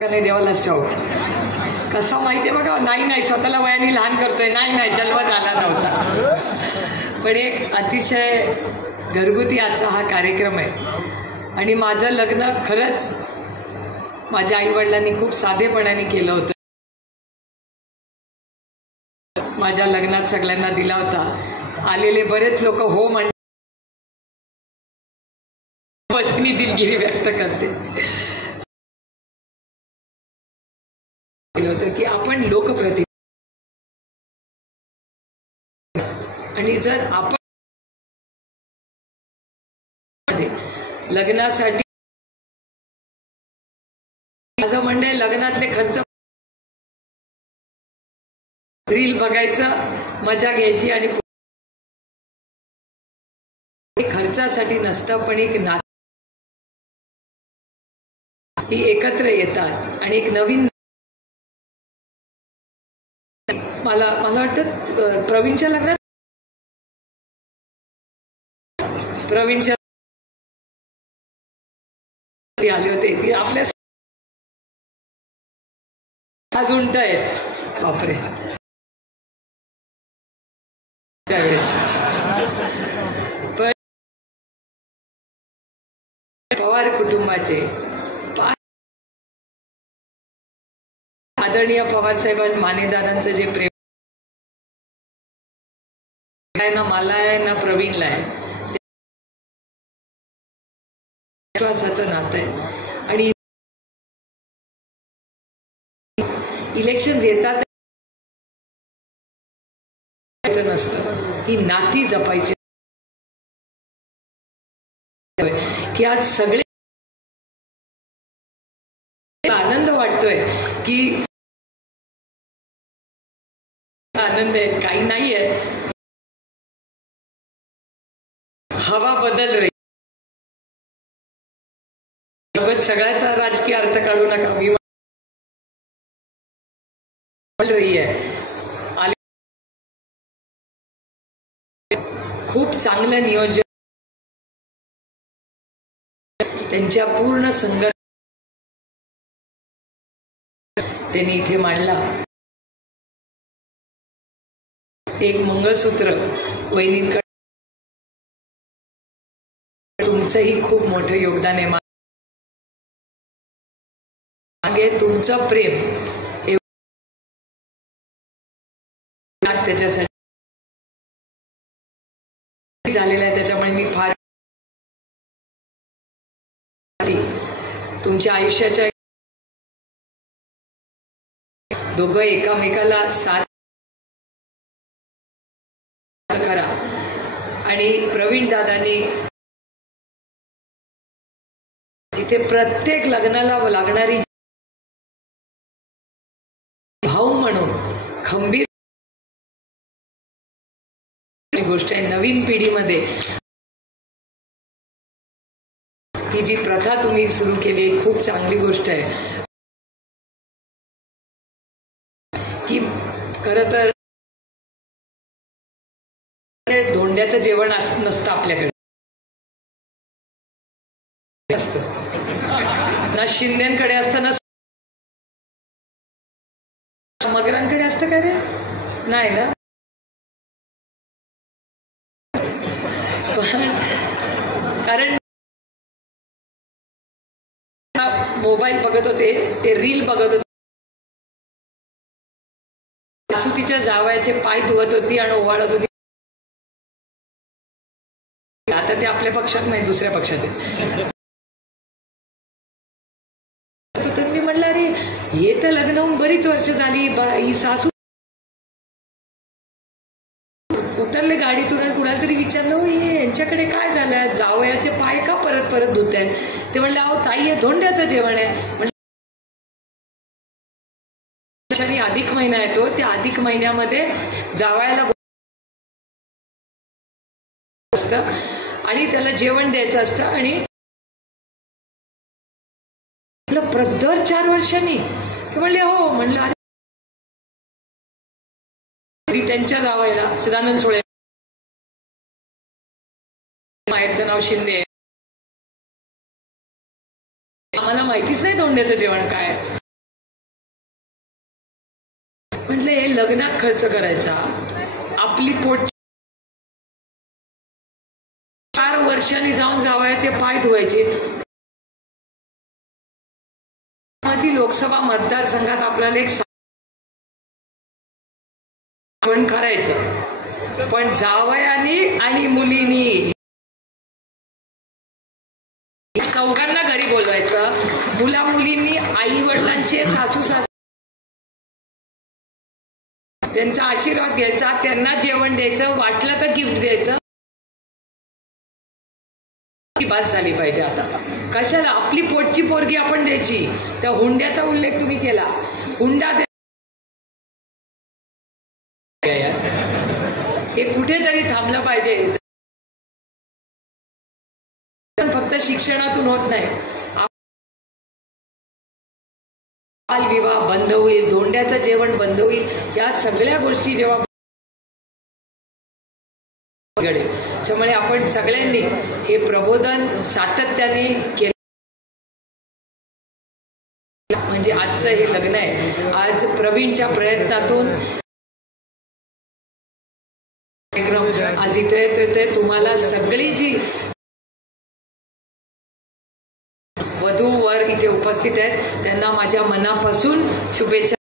देवालाच ठाऊक कसा माहितीये बघा. नाही स्वतःला वयाने लहान करतोय. नाही जन्मात आला नव्हता. पण एक अतिशय घरगुती आजचा हा कार्यक्रम आहे आणि माझं लग्न खरंच माझ्या आईवडिलांनी खूप साधेपणाने केलं होतं. माझ्या लग्नात सगळ्यांना दिला होता. आलेले बरेच लोक हो म्हणून दिलगिरी व्यक्त करते होतं की आपण लोकप्रतिनिधी आणि जर आपण लग्नासाठी माझं म्हणणं लग्नातले खर्च रील बघायचं मजा घ्यायची आणि खर्चासाठी नसतं पण एक नाती ही एकत्र येतात आणि एक नवीन मला वाटतं प्रवीणच्या लग्नात प्रवीणच्या आले होते ती आपल्या उंट आहेत बापरे त्यावेळेस. पण पवार कुटुंबाचे आदरणीय पवारसाहेबांनी मानेदारांचं जे प्रेम आहे ना मला आहे ना प्रवीणला आहे विश्वासाचं नातं आहे. आणि इलेक्शन येतात नसतं ही नाती जपायची की आज सगळे आनंद वाटतोय की आनंद आहेत काही नाही आहे. हवा बदल रही सगळ्याचा राजकीय अर्थ काढू नका. मी रही आहे खूप चांगलं नियोजन त्यांच्या पूर्ण संघर्ष त्यांनी इथे मांडला. एक मंगळसूत्र वहिनींकडे तुमचंही खूप मोठं योगदान आहे. मागे तुमचं प्रेम त्याच्यासाठी झालेलं आहे. त्याच्यामुळे मी फार तुमच्या आयुष्याच्या दोघं एकामेकाला साथ करा. आणि प्रवीण दादांनी तिथे प्रत्येक लग्नाला लागणारी भाऊ म्हणून खंबीर गोष्ट आहे. नवीन पिढीमध्ये ही जी प्रथा तुम्ही सुरू केली खूप चांगली गोष्ट आहे की खरं तर धोंड्याचं जेवण नसतं आपल्याकडे असतं ना शिंद्यांकडे असतं ना मगरांकडे असतं का रे नाही ना. कारण मोबाईल बघत होते ते रील बघत होते. तिच्या जावयाचे पाय धुवत होती आणि ओवाळत होती. आता ते आपल्या पक्षात नाही दुसऱ्या पक्षात आहे. तर मी म्हणलं अरे हे तर लग्न होऊन बरीच वर्ष झाली ही सासू उतरले गाडीतून आणि कुणाला तरी विचारलं हे यांच्याकडे काय झालं जावयाचे पाय का परत परत धुत आहेत. ते म्हणले अहो ताई हे धोंड्याचं जेवण आहे. म्हणजे अधिक महिना येतो त्या अधिक महिन्यामध्ये जावयाला असतं आणि त्याला जेवण द्यायचं असतं आणि दर 4 वर्षांनी ते म्हणले हो. म्हणलं अरे त्यांच्या जावयाला सदानंद सोळे माहेरचं नाव शिंदे आहे. आम्हाला माहितीच नाही धोंड्याचं जेवण काय. म्हटलं हे लग्नात खर्च करायचा, आपली पोट 4 वर्षांनी जाऊन जावयाचे पाय धुवायचे. लोकसभा मतदारसंघात आपल्याला एक पण करायचं, पण जावयानी आणि मुलीनी चौघांना घरी बोलवायचं. मुला मुलींनी आई वडिलांचे सासू त्यांचा आशीर्वाद घ्यायचा, त्यांना जेवण द्यायचं, वाटलं तर गिफ्ट द्यायचं. बस झाली पाहिजे आता. कशाला आपली पोटची पोरगी आपण द्यायची. त्या हुंड्याचा उल्लेख तुम्ही केला. हुंडा हे कुठेतरी थांबलं पाहिजे. फक्त शिक्षणातून होत नाही. बालविवाह बंद होईल, धोंड्याचं जेवण बंद होईल. या सगळ्या गोष्टी जेव्हा त्यामुळे आपण सगळ्यांनी हे प्रबोधन सातत्याने केलं. म्हणजे आजचं हे लग्न आहे, आज प्रवीणच्या प्रयत्नातून आज इथे येतोय. तुम्हाला सगळी जी वधू वर इथे उपस्थित आहेत त्यांना माझ्या मनापासून शुभेच्छा.